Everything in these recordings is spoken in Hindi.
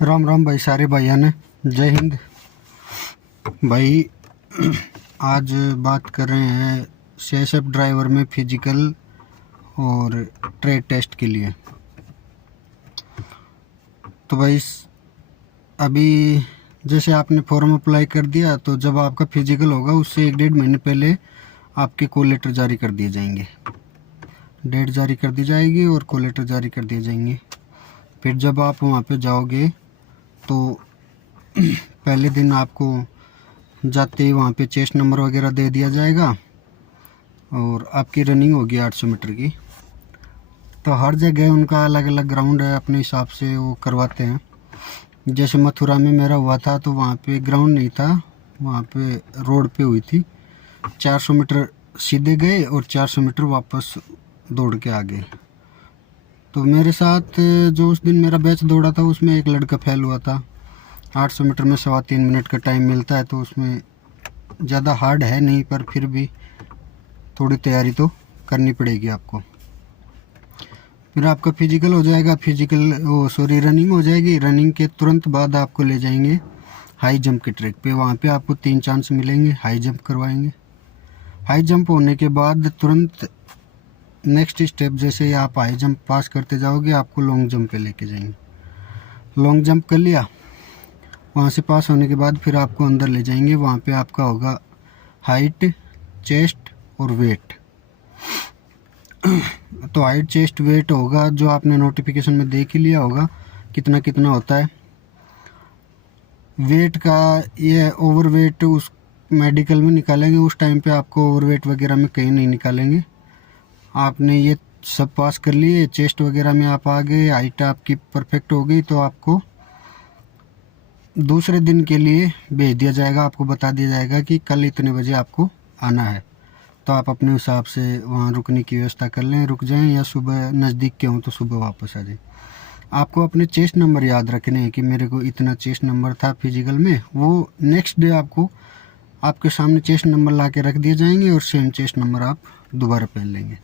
राम राम भाई, सारे भाइयों ने जय हिंद। भाई आज बात कर रहे हैं सीएसएफ ड्राइवर में फिजिकल और ट्रेड टेस्ट के लिए। तो भाई अभी जैसे आपने फॉर्म अप्लाई कर दिया, तो जब आपका फिजिकल होगा उससे 1-1.5 महीने पहले आपके कॉल लेटर जारी कर दिए जाएंगे। डेट जारी कर दी जाएगी और कॉल लेटर जारी कर दिए जाएंगे। फिर जब आप वहाँ पे जाओगे तो पहले दिन आपको जाते ही वहाँ पे चेस्ट नंबर वगैरह दे दिया जाएगा और आपकी रनिंग होगी 800 मीटर की। तो हर जगह उनका अलग अलग ग्राउंड है, अपने हिसाब से वो करवाते हैं। जैसे मथुरा में मेरा हुआ था तो वहाँ पे ग्राउंड नहीं था, वहाँ पे रोड पे हुई थी। 400 मीटर सीधे गए और 400 मीटर वापस दौड़ के आ गए। तो मेरे साथ जो उस दिन मेरा बैच दौड़ा था उसमें एक लड़का फेल हुआ था। 800 मीटर में 3.25 मिनट का टाइम मिलता है, तो उसमें ज़्यादा हार्ड है नहीं, पर फिर भी थोड़ी तैयारी तो करनी पड़ेगी आपको। फिर आपका फिजिकल हो जाएगा, रनिंग हो जाएगी। रनिंग के तुरंत बाद आपको ले जाएंगे हाई जंप के ट्रैक पे। वहाँ पे आपको 3 चांस मिलेंगे, हाई जंप करवाएंगे। हाई जंप होने के बाद तुरंत नेक्स्ट स्टेप, जैसे आप हाई जंप पास करते जाओगे आपको लॉन्ग जंप पे लेके जाएंगे। लॉन्ग जंप कर लिया, वहाँ से पास होने के बाद फिर आपको अंदर ले जाएंगे। वहाँ पे आपका होगा हाइट, चेस्ट और वेट। तो हाइट, चेस्ट, वेट होगा जो आपने नोटिफिकेशन में देख ही लिया होगा कितना कितना होता है। वेट का ये ओवर वेट उस मेडिकल में निकालेंगे, उस टाइम पे आपको ओवर वेट वगैरह में कहीं नहीं निकालेंगे। आपने ये सब पास कर लिए, चेस्ट वगैरह में आप आ गए, हाइट आपकी परफेक्ट हो गई, तो आपको दूसरे दिन के लिए भेज दिया जाएगा। आपको बता दिया जाएगा कि कल इतने बजे आपको आना है। तो आप अपने हिसाब से वहाँ रुकने की व्यवस्था कर लें, रुक जाएं, या सुबह नज़दीक के हों तो सुबह वापस आ जाएं। आपको अपने चेस्ट नंबर याद रखने हैं कि मेरे को इतना चेस्ट नंबर था फिजिकल में। वो नेक्स्ट डे आपको आपके सामने चेस्ट नंबर ला के रख दिए जाएंगे और सेम चेस्ट नंबर आप दोबारा पहन लेंगे।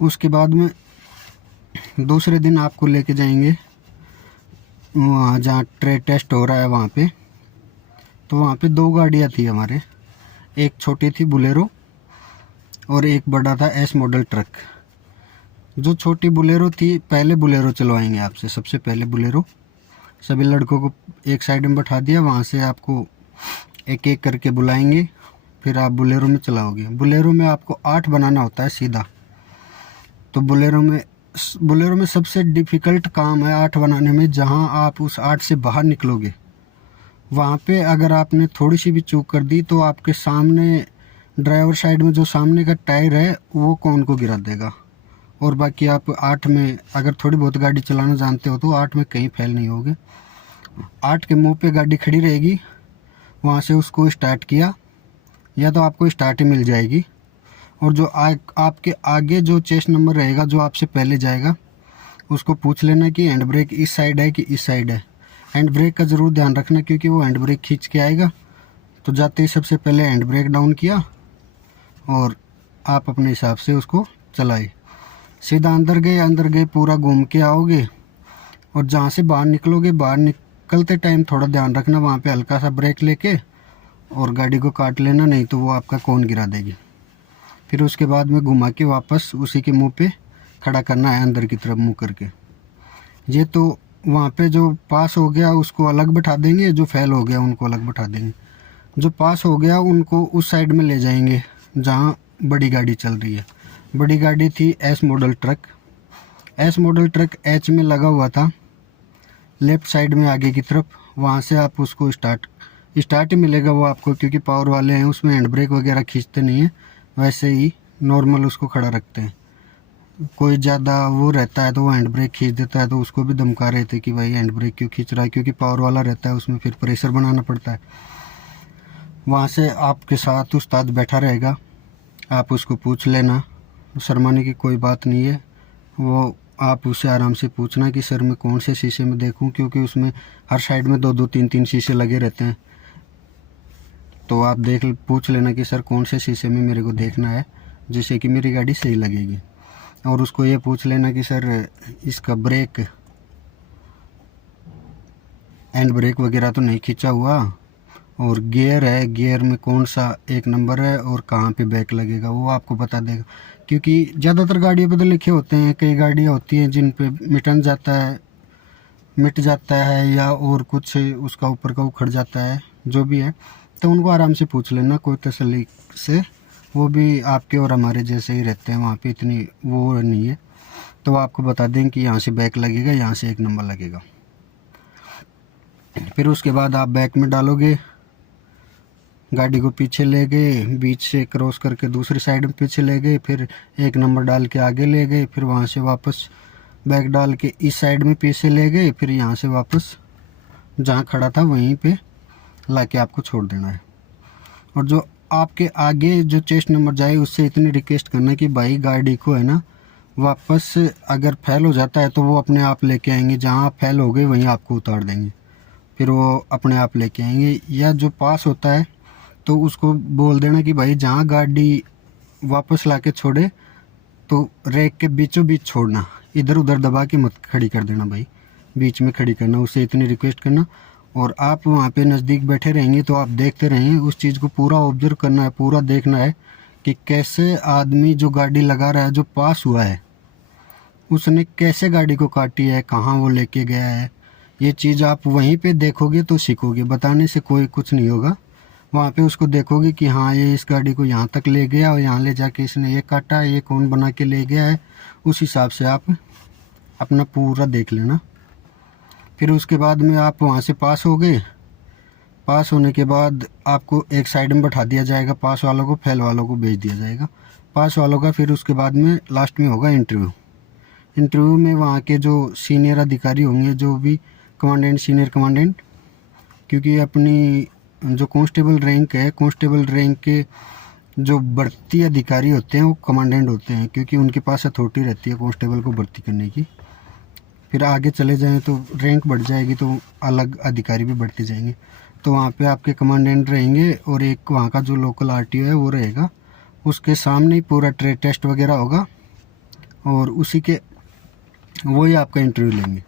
उसके बाद में दूसरे दिन आपको लेके जाएंगे वहाँ जहाँ ट्रेड टेस्ट हो रहा है वहाँ पे। तो वहाँ पे 2 गाड़ियाँ थी हमारे, एक छोटी थी बुलेरो और एक बड़ा था एस मॉडल ट्रक। जो छोटी बुलेरो थी, पहले बुलेरो चलवाएंगे आपसे, सबसे पहले बुलेरो। सभी लड़कों को एक साइड में बैठा दिया, वहाँ से आपको एक एक करके बुलाएंगे, फिर आप बुलेरो में चलाओगे। बुलेरो में आपको 8 बनाना होता है सीधा। तो बुलेरो में सबसे डिफ़िकल्ट काम है 8 बनाने में। जहाँ आप उस 8 से बाहर निकलोगे वहाँ पे अगर आपने थोड़ी सी भी चूक कर दी तो आपके सामने ड्राइवर साइड में जो सामने का टायर है वो कौन को गिरा देगा। और बाकी आप 8 में अगर थोड़ी बहुत गाड़ी चलाना जानते हो तो 8 में कहीं फेल नहीं होगे। 8 के मुंह पे गाड़ी खड़ी रहेगी, वहाँ से उसको स्टार्ट किया, या तो आपको स्टार्ट ही मिल जाएगी। और जो आपके आगे जो चेस्ट नंबर रहेगा जो आपसे पहले जाएगा, उसको पूछ लेना कि हैंड ब्रेक इस साइड है कि इस साइड है। हैंड ब्रेक का ज़रूर ध्यान रखना, क्योंकि वो हैंड ब्रेक खींच के आएगा। तो जाते ही सबसे पहले हैंड ब्रेक डाउन किया और आप अपने हिसाब से उसको चलाए। सीधा अंदर गए पूरा घूम के आओगे। और जहाँ से बाहर निकलोगे, बाहर निकलते टाइम थोड़ा ध्यान रखना, वहाँ पे हल्का सा ब्रेक लेके और गाड़ी को काट लेना, नहीं तो वो आपका कौन गिरा देगी। फिर उसके बाद में घुमा के वापस उसी के मुंह पे खड़ा करना है, अंदर की तरफ मुंह करके। ये तो वहाँ पे जो पास हो गया उसको अलग बैठा देंगे, जो फेल हो गया उनको अलग बैठा देंगे। जो पास हो गया उनको उस साइड में ले जाएंगे जहाँ बड़ी गाड़ी चल रही है। बड़ी गाड़ी थी S model truck. S model truck H में लगा हुआ था, लेफ़्ट साइड में आगे की तरफ। वहाँ से आप उसको स्टार्ट ही मिलेगा वो आपको, क्योंकि पावर वाले हैं, उसमें हैंड ब्रेक वगैरह खींचते नहीं हैं, वैसे ही नॉर्मल उसको खड़ा रखते हैं। कोई ज़्यादा वो रहता है तो वो हैंड ब्रेक खींच देता है, तो उसको भी धमका रहे थे कि भाई हैंड ब्रेक क्यों खींच रहा है, क्योंकि पावर वाला रहता है, उसमें फिर प्रेशर बनाना पड़ता है। वहाँ से आपके साथ उस्ताद बैठा रहेगा, आप उसको पूछ लेना, शर्माने की कोई बात नहीं है। वो आप उससे आराम से पूछना कि सर मैं कौन से शीशे में देखूं, क्योंकि उसमें हर साइड में 2-2, 3-3 शीशे लगे रहते हैं। तो आप पूछ लेना कि सर कौन से शीशे में मेरे को देखना है जिससे कि मेरी गाड़ी सही लगेगी। और उसको ये पूछ लेना कि सर इसका ब्रेक हैंड ब्रेक वगैरह तो नहीं खींचा हुआ, और गियर है, गियर में कौन सा एक नंबर है और कहाँ पे ब्रेक लगेगा वो आपको बता देगा। क्योंकि ज़्यादातर गाड़ियों पे तो लिखे होते हैं, कई गाड़ियाँ होती हैं जिन पे मिट जाता है या और कुछ उसका ऊपर का उखड़ जाता है, जो भी है, तो उनको आराम से पूछ लेना कोई तसल्ली से। वो भी आपके और हमारे जैसे ही रहते हैं, वहाँ पे इतनी वो नहीं है, तो आपको बता दें कि यहाँ से बैक लगेगा, यहाँ से एक नंबर लगेगा। फिर उसके बाद आप बैक में डालोगे, गाड़ी को पीछे ले गए, बीच से क्रॉस करके दूसरी साइड में पीछे ले गए, फिर एक नंबर डाल के आगे ले गए, फिर वहाँ से वापस बैक डाल के इस साइड में पीछे ले गए, फिर यहाँ से वापस जहाँ खड़ा था वहीं पे ला के आपको छोड़ देना है। और जो आपके आगे जो चेस्ट नंबर जाए उससे इतनी रिक्वेस्ट करना कि भाई गाड़ी को है ना वापस अगर फेल हो जाता है तो वो अपने आप लेके आएंगे, जहाँ आप फेल हो गए वहीं आपको उतार देंगे, फिर वो अपने आप लेके आएंगे। या जो पास होता है तो उसको बोल देना कि भाई जहाँ गाड़ी वापस ला के छोड़े तो रैक के बीचों बीच छोड़ना, इधर उधर दबा के मत खड़ी कर देना भाई, बीच में खड़ी करना, उससे इतनी रिक्वेस्ट करना। और आप वहाँ पे नज़दीक बैठे रहेंगे तो आप देखते रहेंगे, उस चीज़ को पूरा ऑब्जर्व करना है, पूरा देखना है कि कैसे आदमी जो गाड़ी लगा रहा है, जो पास हुआ है, उसने कैसे गाड़ी को काटी है, कहाँ वो लेके गया है। ये चीज़ आप वहीं पे देखोगे तो सीखोगे, बताने से कोई कुछ नहीं होगा। वहाँ पे उसको देखोगे कि हाँ ये इस गाड़ी को यहाँ तक ले गया और यहाँ ले जाके इसने ये काटा, ये कौन बना के ले गया है, उस हिसाब से आप अपना पूरा देख लेना। फिर उसके बाद में आप वहाँ से पास हो गए, पास होने के बाद आपको एक साइड में बैठा दिया जाएगा, पास वालों को फेल वालों को भेज दिया जाएगा, पास वालों का। फिर उसके बाद में लास्ट में होगा इंटरव्यू। इंटरव्यू में वहाँ के जो सीनियर अधिकारी होंगे, जो भी कमांडेंट, सीनियर कमांडेंट, क्योंकि अपनी जो कांस्टेबल रैंक है, कांस्टेबल रैंक के जो भर्ती अधिकारी होते हैं वो कमांडेंट होते हैं, क्योंकि उनके पास अथॉरिटी रहती है कांस्टेबल को भर्ती करने की। फिर आगे चले जाएं तो रैंक बढ़ जाएगी तो अलग अधिकारी भी बढ़ते जाएंगे, तो वहाँ पे आपके कमांडेंट रहेंगे और एक वहाँ का जो लोकल आरटीओ है वो रहेगा, उसके सामने ही पूरा ट्रेड टेस्ट वगैरह होगा और उसी के वही आपका इंटरव्यू लेंगे।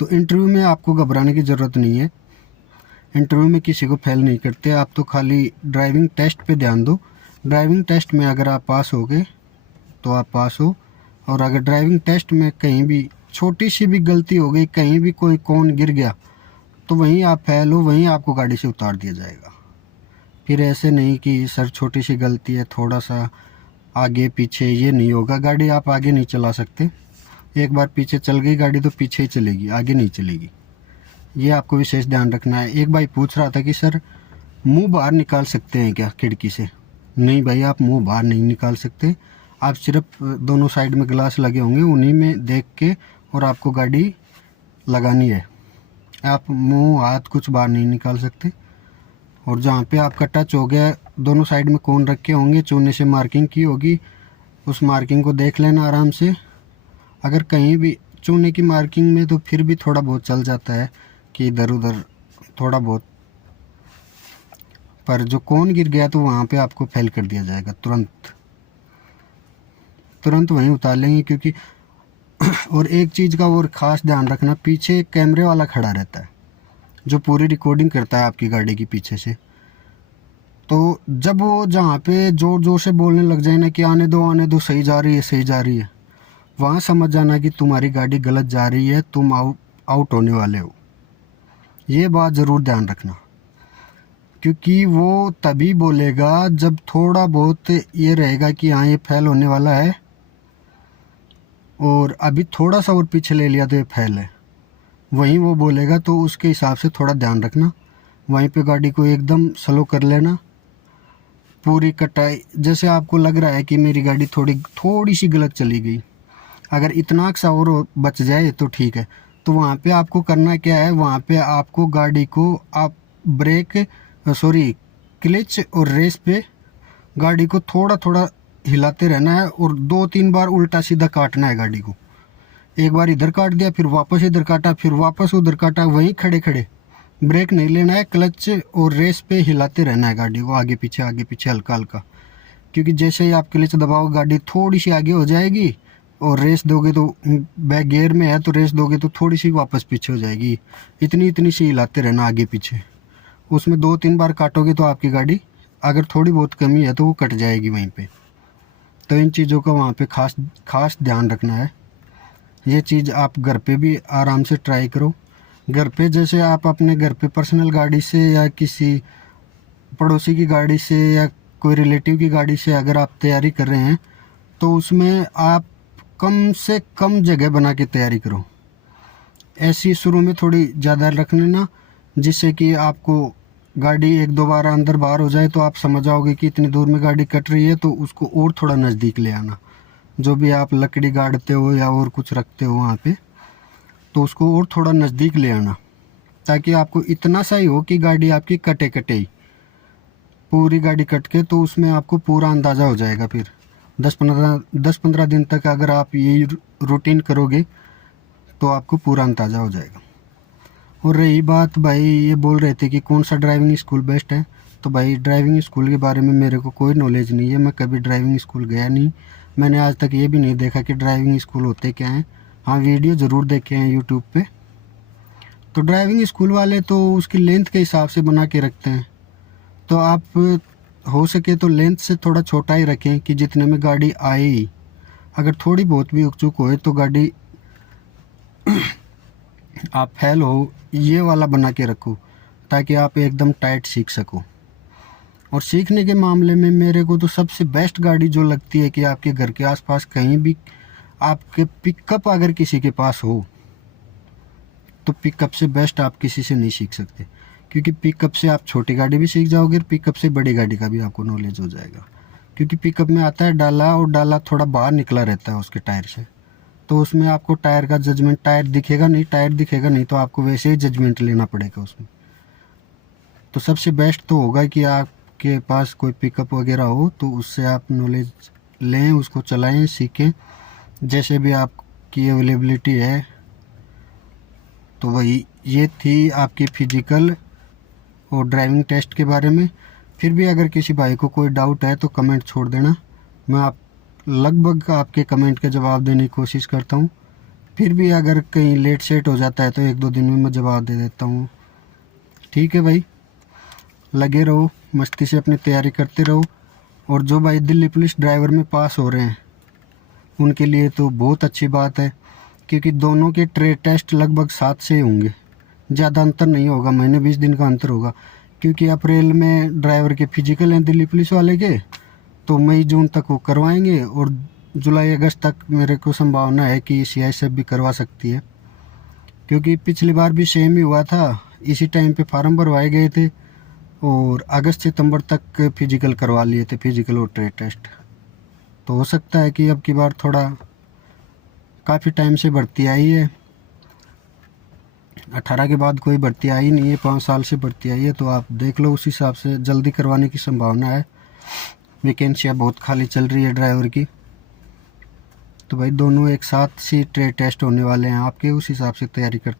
तो इंटरव्यू में आपको घबराने की ज़रूरत नहीं है, इंटरव्यू में किसी को फेल नहीं करते, आप तो खाली ड्राइविंग टेस्ट पे ध्यान दो। ड्राइविंग टेस्ट में अगर आप पास हो गए तो आप पास हो, और अगर ड्राइविंग टेस्ट में कहीं भी छोटी सी भी गलती हो गई, कहीं भी कोई कौन गिर गया, तो वहीं आप फेल हो, वहीं आपको गाड़ी से उतार दिया जाएगा। फिर ऐसे नहीं कि सर छोटी सी गलती है, थोड़ा सा आगे पीछे, ये नहीं होगा। गाड़ी आप आगे नहीं चला सकते, एक बार पीछे चल गई गाड़ी तो पीछे ही चलेगी, आगे नहीं चलेगी, ये आपको विशेष ध्यान रखना है। एक भाई पूछ रहा था कि सर मुंह बाहर निकाल सकते हैं क्या खिड़की से? नहीं भाई, आप मुंह बाहर नहीं निकाल सकते, आप सिर्फ दोनों साइड में ग्लास लगे होंगे उन्हीं में देख के और आपको गाड़ी लगानी है, आप मुंह हाथ कुछ बाहर नहीं निकाल सकते। और जहाँ पे आपका टच हो गया, दोनों साइड में कोन रखे होंगे, चूने से मार्किंग की होगी, उस मार्किंग को देख लेना आराम से। अगर कहीं भी चूने की मार्किंग में तो फिर भी थोड़ा बहुत चल जाता है कि इधर उधर थोड़ा बहुत, पर जो कोन गिर गया तो वहाँ पे आपको फेल कर दिया जाएगा, तुरंत वहीं उतार लेंगे। क्योंकि और एक चीज़ का और ख़ास ध्यान रखना, पीछे कैमरे वाला खड़ा रहता है जो पूरी रिकॉर्डिंग करता है आपकी गाड़ी की पीछे से। तो जब वो जहाँ पे जोर जोर से बोलने लग जाए ना कि आने दो सही जा रही है सही जा रही है, वहाँ समझ जाना कि तुम्हारी गाड़ी गलत जा रही है, तुम आउट होने वाले हो। ये बात ज़रूर ध्यान रखना, क्योंकि वो तभी बोलेगा जब थोड़ा बहुत ये रहेगा कि हाँ ये फेल होने वाला है और अभी थोड़ा सा और पीछे ले लिया तो ये फेल है, वहीं वो बोलेगा। तो उसके हिसाब से थोड़ा ध्यान रखना, वहीं पे गाड़ी को एकदम स्लो कर लेना, पूरी कटाई। जैसे आपको लग रहा है कि मेरी गाड़ी थोड़ी सी गलत चली गई, अगर इतना सा और बच जाए तो ठीक है, तो वहाँ पे आपको करना क्या है, वहाँ पे आपको गाड़ी को आप क्लच और रेस पे गाड़ी को थोड़ा थोड़ा हिलाते रहना है और 2-3 बार उल्टा सीधा काटना है गाड़ी को। एक बार इधर काट दिया, फिर वापस इधर काटा, फिर वापस उधर काटा, वहीं खड़े खड़े, ब्रेक नहीं लेना है, क्लच और रेस पे हिलाते रहना है गाड़ी को आगे पीछे हल्का हल्का। क्योंकि जैसे ही आप क्लच दबाओ गाड़ी थोड़ी सी आगे हो जाएगी और रेस दोगे तो बैक गियर में है तो रेस दोगे तो थोड़ी सी वापस पीछे हो जाएगी। इतनी इतनी सी हिलाते रहना आगे पीछे। उसमें 2-3 बार काटोगे तो आपकी गाड़ी अगर थोड़ी बहुत कमी है तो वो कट जाएगी वहीं पे। तो इन चीज़ों का वहाँ पे खास ध्यान रखना है। ये चीज़ आप घर पे भी आराम से ट्राई करो। घर पे जैसे आप अपने घर पे पर्सनल गाड़ी से या किसी पड़ोसी की गाड़ी से या कोई रिलेटिव की गाड़ी से अगर आप तैयारी कर रहे हैं तो उसमें आप कम से कम जगह बना के तैयारी करो। ऐसी शुरू में थोड़ी ज़्यादा रख लेना, जिससे कि आपको गाड़ी 1-2 बार अंदर बाहर हो जाए तो आप समझ जाओगे कि इतनी दूर में गाड़ी कट रही है, तो उसको और थोड़ा नज़दीक ले आना। जो भी आप लकड़ी गाड़ते हो या और कुछ रखते हो वहाँ पे, तो उसको और थोड़ा नज़दीक ले आना, ताकि आपको इतना सा ही हो कि गाड़ी आपकी कटे ही। पूरी गाड़ी कट के तो उसमें आपको पूरा अंदाज़ा हो जाएगा। फिर 10-15 दिन तक अगर आप ये रूटीन करोगे तो आपको पूरा अंदाज़ा हो जाएगा। और रही बात भाई, ये बोल रहे थे कि कौन सा ड्राइविंग स्कूल बेस्ट है, तो भाई ड्राइविंग स्कूल के बारे में मेरे को कोई नॉलेज नहीं है। मैं कभी ड्राइविंग स्कूल गया नहीं। मैंने आज तक ये भी नहीं देखा कि ड्राइविंग स्कूल होते क्या हैं। हाँ, वीडियो ज़रूर देखे हैं यूट्यूब पे। तो ड्राइविंग स्कूल वाले तो उसकी लेंथ के हिसाब से बना के रखते हैं। तो आप हो सके तो लेंथ से थोड़ा छोटा ही रखें कि जितने में गाड़ी आए ही। अगर थोड़ी बहुत भी उकचुक होए तो गाड़ी आप फेल हो, ये वाला बना के रखो, ताकि आप एकदम टाइट सीख सको। और सीखने के मामले में मेरे को तो सबसे बेस्ट गाड़ी जो लगती है कि आपके घर के आसपास कहीं भी आपके पिकअप अगर किसी के पास हो, तो पिकअप से बेस्ट आप किसी से नहीं सीख सकते। क्योंकि पिकअप से आप छोटी गाड़ी भी सीख जाओगे और पिकअप से बड़ी गाड़ी का भी आपको नॉलेज हो जाएगा। क्योंकि पिकअप में आता है डाला, और डाला थोड़ा बाहर निकला रहता है उसके टायर से, तो उसमें आपको टायर का जजमेंट, टायर दिखेगा नहीं तो आपको वैसे ही जजमेंट लेना पड़ेगा उसमें। तो सबसे बेस्ट तो होगा कि आपके पास कोई पिकअप वगैरह हो, तो उससे आप नॉलेज लें, उसको चलाएं, सीखें, जैसे भी आपकी अवेलेबिलिटी है। तो वही ये थी आपकी फिजिकल और ड्राइविंग टेस्ट के बारे में। फिर भी अगर किसी भाई को कोई डाउट है तो कमेंट छोड़ देना, मैं लगभग आपके कमेंट के जवाब देने की कोशिश करता हूँ। फिर भी अगर कहीं लेट सेट हो जाता है तो 1-2 दिन में मैं जवाब दे देता हूँ। ठीक है भाई, लगे रहो, मस्ती से अपनी तैयारी करते रहो। और जो भाई दिल्ली पुलिस ड्राइवर में पास हो रहे हैं उनके लिए तो बहुत अच्छी बात है, क्योंकि दोनों के ट्रेड टेस्ट लगभग 7 से होंगे, ज़्यादा अंतर नहीं होगा, महीने 20 दिन का अंतर होगा। क्योंकि अप्रैल में ड्राइवर के फिजिकल हैं दिल्ली पुलिस वाले के, तो मई जून तक वो करवाएंगे, और जुलाई अगस्त तक मेरे को संभावना है कि CISF भी करवा सकती है। क्योंकि पिछली बार भी सेम ही हुआ था, इसी टाइम पे फार्म भरवाए गए थे और अगस्त सितंबर तक फिजिकल करवा लिए थे, फिजिकल और ट्रेड टेस्ट। तो हो सकता है कि अब की बार थोड़ा काफ़ी टाइम से भर्ती आई है, 18 के बाद कोई भर्ती आई नहीं है, 5 साल से भर्ती आई है। तो आप देख लो, उस हिसाब से जल्दी करवाने की संभावना है। वैकेंसियाँ बहुत खाली चल रही है ड्राइवर की। तो भाई दोनों एक साथ सी ट्रेड टेस्ट होने वाले हैं आपके, उस हिसाब से तैयारी कर